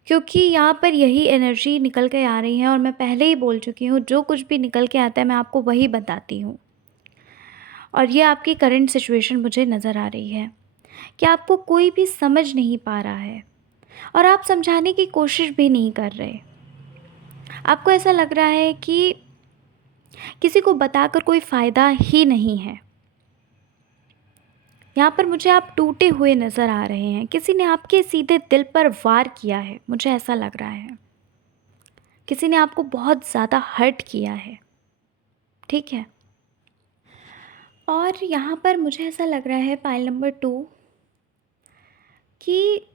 क्योंकि यहाँ पर यही एनर्जी निकल के आ रही है और मैं पहले ही बोल चुकी हूँ, जो कुछ भी निकल के आता है मैं आपको वही बताती हूँ। और ये आपकी करंट सिचुएशन मुझे नज़र आ रही है कि आपको कोई भी समझ नहीं पा रहा है और आप समझाने की कोशिश भी नहीं कर रहे। आपको ऐसा लग रहा है कि किसी को बताकर कोई फ़ायदा ही नहीं है। यहाँ पर मुझे आप टूटे हुए नज़र आ रहे हैं, किसी ने आपके सीधे दिल पर वार किया है, मुझे ऐसा लग रहा है। किसी ने आपको बहुत ज़्यादा हर्ट किया है। ठीक है, और यहाँ पर मुझे ऐसा लग रहा है पाइल नंबर 2 कि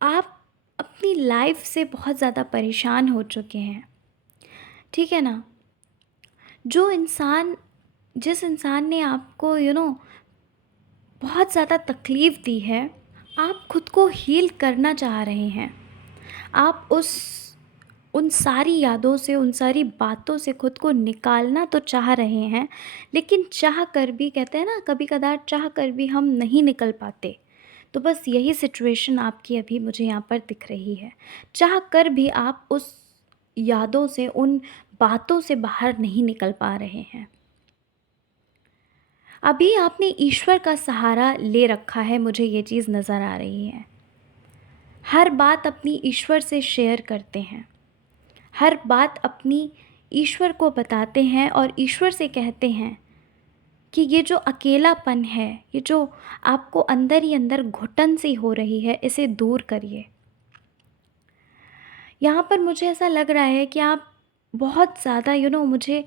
आप अपनी लाइफ से बहुत ज़्यादा परेशान हो चुके हैं। ठीक है ना, जिस इंसान ने आपको बहुत ज़्यादा तकलीफ़ दी है, आप खुद को हील करना चाह रहे हैं। आप उन सारी यादों से, उन सारी बातों से खुद को निकालना तो चाह रहे हैं, लेकिन चाह कर भी, कहते हैं ना कभी कदार चाह कर भी हम नहीं निकल पाते। तो बस यही सिचुएशन आपकी अभी मुझे यहाँ पर दिख रही है। चाह कर भी आप उस यादों से, उन बातों से बाहर नहीं निकल पा रहे हैं। अभी आपने ईश्वर का सहारा ले रखा है, मुझे ये चीज़ नज़र आ रही है। हर बात अपनी ईश्वर से शेयर करते हैं, हर बात अपनी ईश्वर को बताते हैं और ईश्वर से कहते हैं कि ये जो अकेलापन है, ये जो आपको अंदर ही अंदर घुटन सी हो रही है, इसे दूर करिए। यहाँ पर मुझे ऐसा लग रहा है कि आप बहुत ज़्यादा मुझे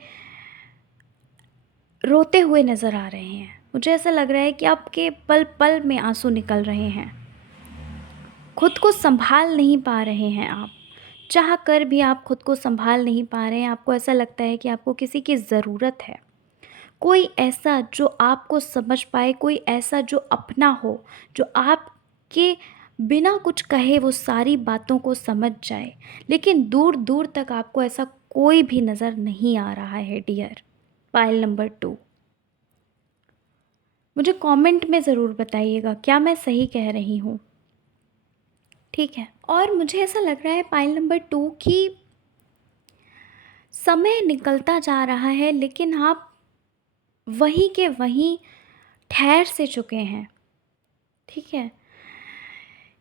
रोते हुए नज़र आ रहे हैं। मुझे ऐसा लग रहा है कि आपके पल पल में आंसू निकल रहे हैं। खुद को संभाल नहीं पा रहे हैं आप। चाह कर भी आप खुद को संभाल नहीं पा रहे हैं। आपको ऐसा लगता है कि आपको किसी की ज़रूरत है। कोई ऐसा जो आपको समझ पाए, कोई ऐसा जो अपना हो, जो आपके बिना कुछ कहे वो सारी बातों को समझ जाए। लेकिन दूर दूर तक आपको ऐसा कोई भी नज़र नहीं आ रहा है डियर। पाइल नंबर 2, मुझे कमेंट में ज़रूर बताइएगा क्या मैं सही कह रही हूँ, ठीक है। और मुझे ऐसा लग रहा है पाइल नंबर 2 कि समय निकलता जा रहा है, लेकिन आप वहीं के वहीं ठहर से चुके हैं, ठीक है।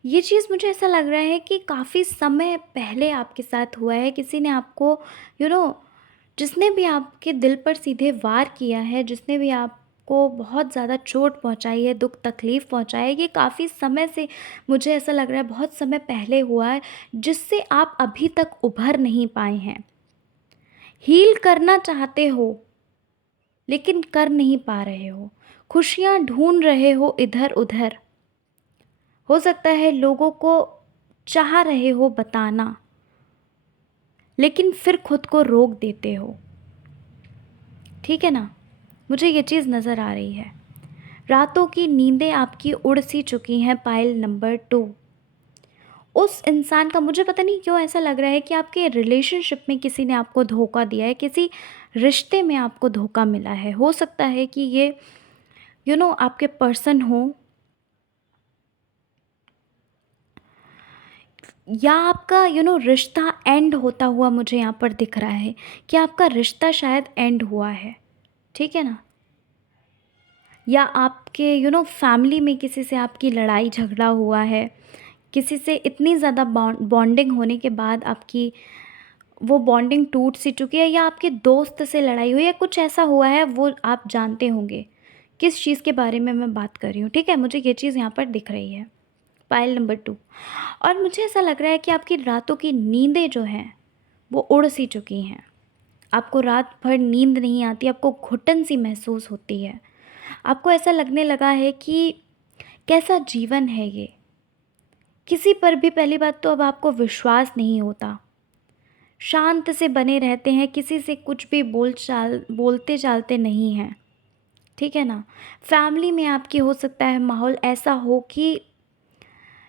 ये चीज़ मुझे ऐसा लग रहा है कि काफ़ी समय पहले आपके साथ हुआ है। किसी ने आपको यू नो जिसने भी आपके दिल पर सीधे वार किया है, जिसने भी आपको बहुत ज़्यादा चोट पहुंचाई है, दुख तकलीफ़ पहुंचाई है, ये काफ़ी समय से, मुझे ऐसा लग रहा है बहुत समय पहले हुआ है, जिससे आप अभी तक उभर नहीं पाए हैं। हील करना चाहते हो लेकिन कर नहीं पा रहे हो। खुशियाँ ढूंढ रहे हो इधर उधर। हो सकता है लोगों को चाह रहे हो बताना, लेकिन फिर खुद को रोक देते हो, ठीक है ना। मुझे ये चीज़ नज़र आ रही है। रातों की नींदें आपकी उड़ सी चुकी हैं। पाइल नंबर 2, उस इंसान का, मुझे पता नहीं क्यों ऐसा लग रहा है कि आपके रिलेशनशिप में किसी ने आपको धोखा दिया है, किसी रिश्ते में आपको धोखा मिला है। हो सकता है कि ये आपके पर्सन हो, या आपका रिश्ता एंड होता हुआ मुझे यहाँ पर दिख रहा है कि आपका रिश्ता शायद एंड हुआ है, ठीक है ना। या आपके फैमिली में किसी से आपकी लड़ाई झगड़ा हुआ है, किसी से इतनी ज़्यादा बॉन्डिंग होने के बाद आपकी वो बॉन्डिंग टूट सी चुकी है, या आपके दोस्त से लड़ाई हुई है, कुछ ऐसा हुआ है, वो आप जानते होंगे किस चीज़ के बारे में मैं बात कर रही हूँ, ठीक है। मुझे ये चीज़ यहाँ पर दिख रही है, पाइल नंबर 2। और मुझे ऐसा लग रहा है कि आपकी रातों की नींदें जो हैं वो उड़ सी चुकी हैं। आपको रात भर नींद नहीं आती, आपको घुटन सी महसूस होती है। आपको ऐसा लगने लगा है कि कैसा जीवन है ये। किसी पर भी पहली बात तो अब आपको विश्वास नहीं होता। शांत से बने रहते हैं, किसी से कुछ भी बोलते चालते नहीं हैं, ठीक है ना। फैमिली में आपकी हो सकता है माहौल ऐसा हो कि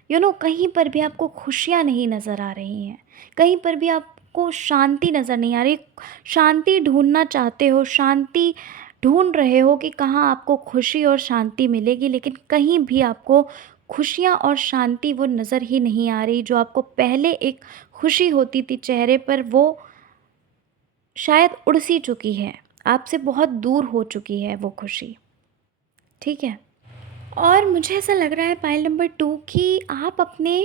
कहीं पर भी आपको खुशियाँ नहीं नज़र आ रही हैं, कहीं पर भी आपको शांति नज़र नहीं आ रही। शांति ढूँढना चाहते हो, शांति ढूँढ रहे हो कि कहाँ आपको खुशी और शांति मिलेगी, लेकिन कहीं भी आपको खुशियाँ और शांति वो नज़र ही नहीं आ रही। जो आपको पहले एक खुशी होती थी चेहरे पर, वो शायद उड़ सी चुकी है, आपसे बहुत दूर हो चुकी है वो खुशी, ठीक है। और मुझे ऐसा लग रहा है पाइल नंबर 2 कि आप अपने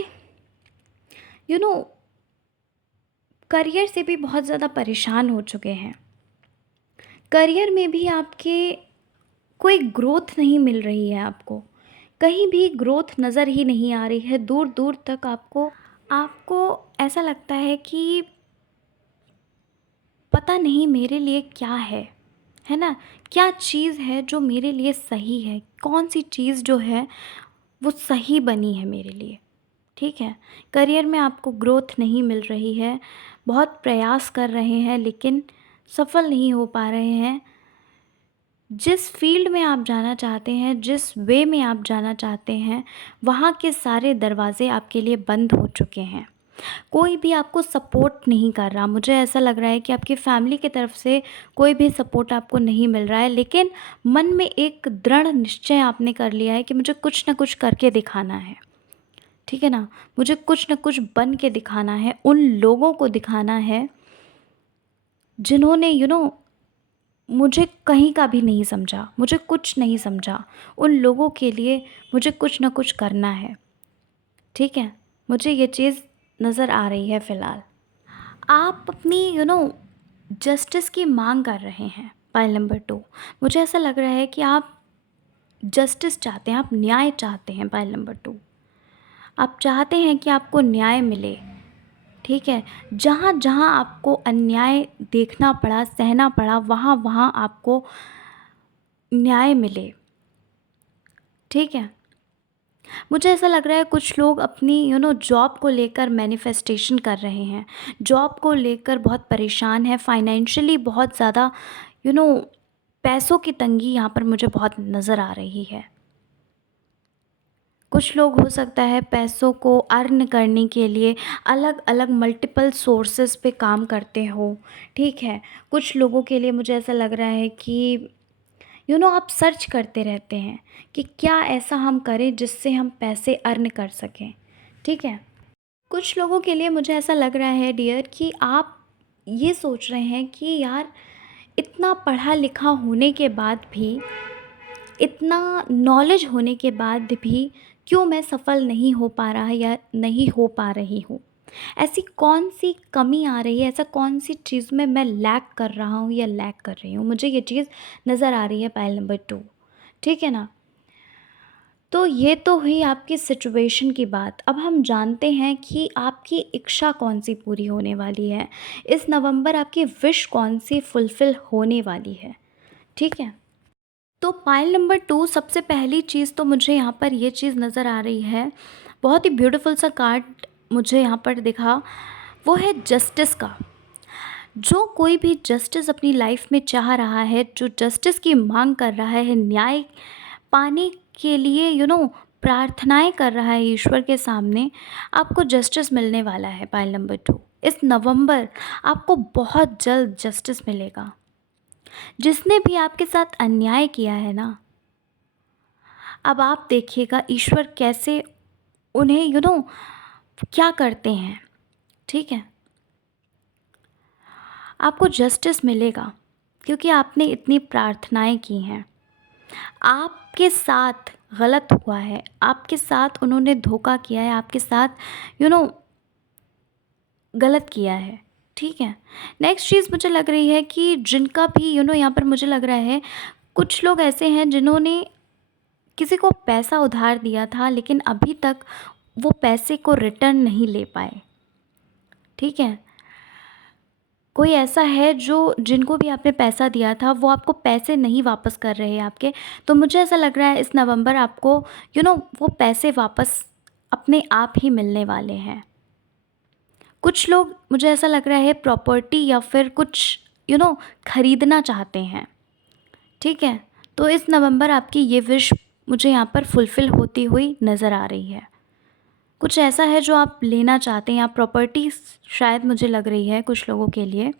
यू नो करियर से भी बहुत ज़्यादा परेशान हो चुके हैं। करियर में भी आपके कोई ग्रोथ नहीं मिल रही है आपको, कहीं भी ग्रोथ नज़र ही नहीं आ रही है। दूर दूर तक आपको आपको ऐसा लगता है कि पता नहीं मेरे लिए क्या है ना। क्या चीज़ है जो मेरे लिए सही है, कौन सी चीज़ जो है वो सही बनी है मेरे लिए, ठीक है। करियर में आपको ग्रोथ नहीं मिल रही है, बहुत प्रयास कर रहे हैं लेकिन सफल नहीं हो पा रहे हैं। जिस फील्ड में आप जाना चाहते हैं, जिस वे में आप जाना चाहते हैं, वहाँ के सारे दरवाज़े आपके लिए बंद हो चुके हैं। कोई भी आपको सपोर्ट नहीं कर रहा। मुझे ऐसा लग रहा है कि आपकी फैमिली की तरफ से कोई भी सपोर्ट आपको नहीं मिल रहा है, लेकिन मन में एक दृढ़ निश्चय आपने कर लिया है कि मुझे कुछ ना कुछ करके दिखाना है, ठीक है ना। मुझे कुछ न कुछ बन के दिखाना है, उन लोगों को दिखाना है जिन्होंने मुझे कहीं का भी नहीं समझा, मुझे कुछ नहीं समझा, उन लोगों के लिए मुझे कुछ ना कुछ करना है, ठीक है? मुझे ये चीज़ नज़र आ रही है फ़िलहाल। आप अपनी जस्टिस की मांग कर रहे हैं, पाइल नंबर 2। मुझे ऐसा लग रहा है कि आप जस्टिस चाहते हैं, आप न्याय चाहते हैं, पाइल नंबर 2। आप चाहते हैं कि आपको न्याय मिले, ठीक है? जहाँ जहाँ आपको अन्याय देखना पड़ा, सहना पड़ा, वहाँ वहाँ आपको न्याय मिले, ठीक है? मुझे ऐसा लग रहा है कुछ लोग अपनी जॉब को लेकर मैनिफेस्टेशन कर रहे हैं, जॉब को लेकर बहुत परेशान है, फाइनेंशियली बहुत ज़्यादा यू नो पैसों की तंगी यहाँ पर मुझे बहुत नज़र आ रही है। कुछ लोग हो सकता है पैसों को अर्न करने के लिए अलग अलग मल्टीपल सोर्सेस पे काम करते हो, ठीक है? कुछ लोगों के लिए मुझे ऐसा लग रहा है कि आप सर्च करते रहते हैं कि क्या ऐसा हम करें जिससे हम पैसे अर्न कर सकें, ठीक है? कुछ लोगों के लिए मुझे ऐसा लग रहा है डियर कि आप ये सोच रहे हैं कि यार, इतना पढ़ा लिखा होने के बाद भी, इतना नॉलेज होने के बाद भी क्यों मैं सफल नहीं हो पा रहा या नहीं हो पा रही हूँ। ऐसी कौन सी कमी आ रही है, ऐसा कौन सी चीज़ में मैं लैक कर रहा हूँ या लैक कर रही हूँ, मुझे ये चीज़ नज़र आ रही है पाइल नंबर 2, ठीक है ना? तो ये तो हुई आपकी सिचुएशन की बात। अब हम जानते हैं कि आपकी इच्छा कौन-सी पूरी होने वाली है। इस नवंबर आपकी विश कौन-सी फुलफ़िल होने वाली है, ठीक है? तो पाइल नंबर 2, सबसे पहली चीज़ तो मुझे यहाँ पर ये चीज़ नज़र आ रही है, बहुत ही ब्यूटीफुल सा कार्ड मुझे यहाँ पर दिखा, वो है जस्टिस का। जो कोई भी जस्टिस अपनी लाइफ में चाह रहा है, जो जस्टिस की मांग कर रहा है, न्याय पाने के लिए प्रार्थनाएं कर रहा है ईश्वर के सामने, आपको जस्टिस मिलने वाला है। पाइल नंबर 2, इस नवंबर आपको बहुत जल्द जस्टिस मिलेगा। जिसने भी आपके साथ अन्याय किया है ना, अब आप देखिएगा ईश्वर कैसे उन्हें क्या करते हैं, ठीक है? आपको जस्टिस मिलेगा क्योंकि आपने इतनी प्रार्थनाएं की हैं। आपके साथ गलत हुआ है, आपके साथ उन्होंने धोखा किया है, आपके साथ यू नो गलत किया है, ठीक है? नेक्स्ट चीज़ मुझे लग रही है कि जिनका भी यहाँ पर मुझे लग रहा है कुछ लोग ऐसे हैं जिन्होंने किसी को पैसा उधार दिया था, लेकिन अभी तक वो पैसे को रिटर्न नहीं ले पाए, ठीक है? कोई ऐसा है जो जिनको भी आपने पैसा दिया था वो आपको पैसे नहीं वापस कर रहे हैं आपके, तो मुझे ऐसा लग रहा है इस नवंबर आपको वो पैसे वापस अपने आप ही मिलने वाले हैं। कुछ लोग, मुझे ऐसा लग रहा है, प्रॉपर्टी या फिर कुछ खरीदना चाहते हैं, ठीक है? तो इस नवंबर आपकी ये विश मुझे यहाँ पर फुलफ़िल होती हुई नज़र आ रही है। कुछ ऐसा है जो आप लेना चाहते हैं, आप प्रॉपर्टी शायद मुझे लग रही है कुछ लोगों के लिए,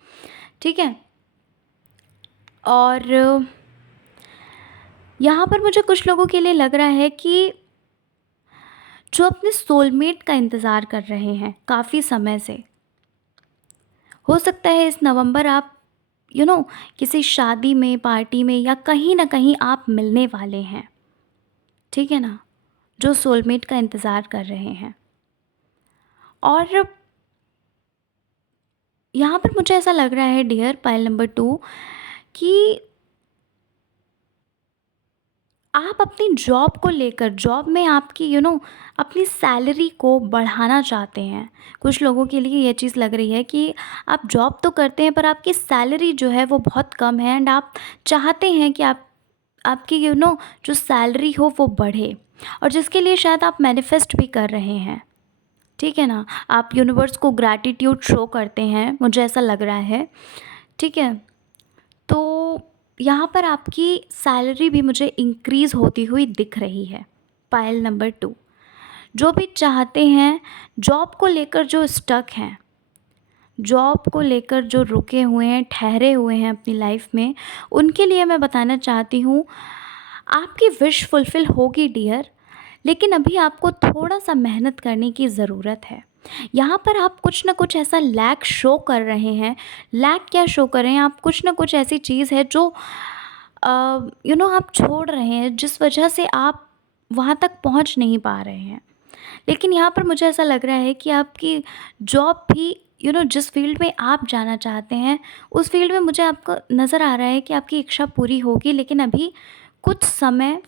ठीक है? और यहाँ पर मुझे कुछ लोगों के लिए लग रहा है कि जो अपने सोलमेट का इंतज़ार कर रहे हैं काफ़ी समय से, हो सकता है इस नवंबर आप किसी शादी में, पार्टी में या कहीं ना कहीं आप मिलने वाले हैं, ठीक है ना? जो सोलमेट का इंतज़ार कर रहे हैं। और यहाँ पर मुझे ऐसा लग रहा है डियर पाइल नंबर 2 कि आप अपनी जॉब को लेकर, जॉब में आपकी अपनी सैलरी को बढ़ाना चाहते हैं। कुछ लोगों के लिए ये चीज़ लग रही है कि आप जॉब तो करते हैं पर आपकी सैलरी जो है वो बहुत कम है, एंड आप चाहते हैं कि आपकी जो सैलरी हो वो बढ़े, और जिसके लिए शायद आप मैनिफेस्ट भी कर रहे हैं, ठीक है ना? आप यूनिवर्स को ग्रैटिट्यूड शो करते हैं, मुझे ऐसा लग रहा है, ठीक है? तो यहाँ पर आपकी सैलरी भी मुझे इंक्रीज़ होती हुई दिख रही है। पाइल नंबर 2, जो भी चाहते हैं जॉब को लेकर, जो स्टक हैं, जॉब को लेकर जो रुके हुए हैं, ठहरे हुए हैं अपनी लाइफ में, उनके लिए मैं बताना चाहती हूँ आपकी विश फुलफ़िल होगी डियर, लेकिन अभी आपको थोड़ा सा मेहनत करने की ज़रूरत है। यहाँ पर आप कुछ ना कुछ ऐसा लैक शो कर रहे हैं। लैक क्या शो कर रहे हैं, आप कुछ ना कुछ ऐसी चीज़ है जो आप छोड़ रहे हैं, जिस वजह से आप वहाँ तक पहुँच नहीं पा रहे हैं। लेकिन यहाँ पर मुझे ऐसा लग रहा है कि आपकी जॉब भी जिस फ़ील्ड में आप जाना चाहते हैं, उस फ़ील्ड में मुझे आपको नज़र आ रहा है कि आपकी इच्छा पूरी होगी, लेकिन अभी कुछ समय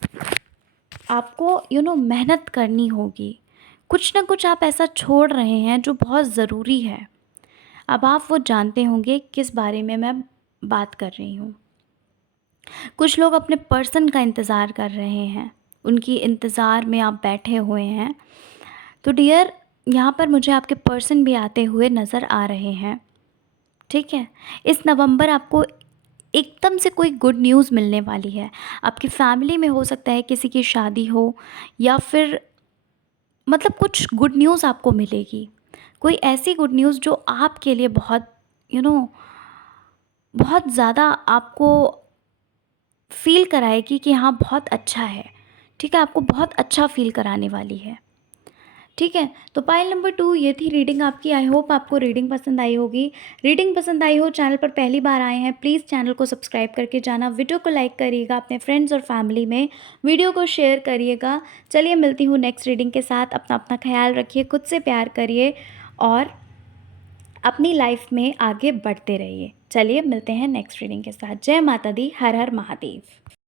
आपको मेहनत करनी होगी। कुछ ना कुछ आप ऐसा छोड़ रहे हैं जो बहुत ज़रूरी है। अब आप वो जानते होंगे किस बारे में मैं बात कर रही हूँ। कुछ लोग अपने पर्सन का इंतज़ार कर रहे हैं, उनकी इंतज़ार में आप बैठे हुए हैं। तो डियर, यहाँ पर मुझे आपके पर्सन भी आते हुए नज़र आ रहे हैं, ठीक है? इस नवंबर आपको एकदम से कोई गुड न्यूज़ मिलने वाली है। आपकी फैमिली में हो सकता है किसी की शादी हो, या फिर मतलब कुछ गुड न्यूज़ आपको मिलेगी। कोई ऐसी गुड न्यूज़ जो आपके लिए बहुत यू नो बहुत ज़्यादा आपको फ़ील कराएगी कि हाँ, बहुत अच्छा है, ठीक है? आपको बहुत अच्छा फ़ील कराने वाली है, ठीक है? तो पाइल नंबर 2 ये थी रीडिंग आपकी। आई होप आपको रीडिंग पसंद आई होगी। रीडिंग पसंद आई हो, चैनल पर पहली बार आए हैं, प्लीज़ चैनल को सब्सक्राइब करके जाना, वीडियो को लाइक करिएगा, अपने फ्रेंड्स और फैमिली में वीडियो को शेयर करिएगा। चलिए मिलती हूँ नेक्स्ट रीडिंग के साथ। अपना ख़्याल रखिए, खुद से प्यार करिए और अपनी लाइफ में आगे बढ़ते रहिए। चलिए मिलते हैं नेक्स्ट रीडिंग के साथ। जय माता दी, हर हर महादेव।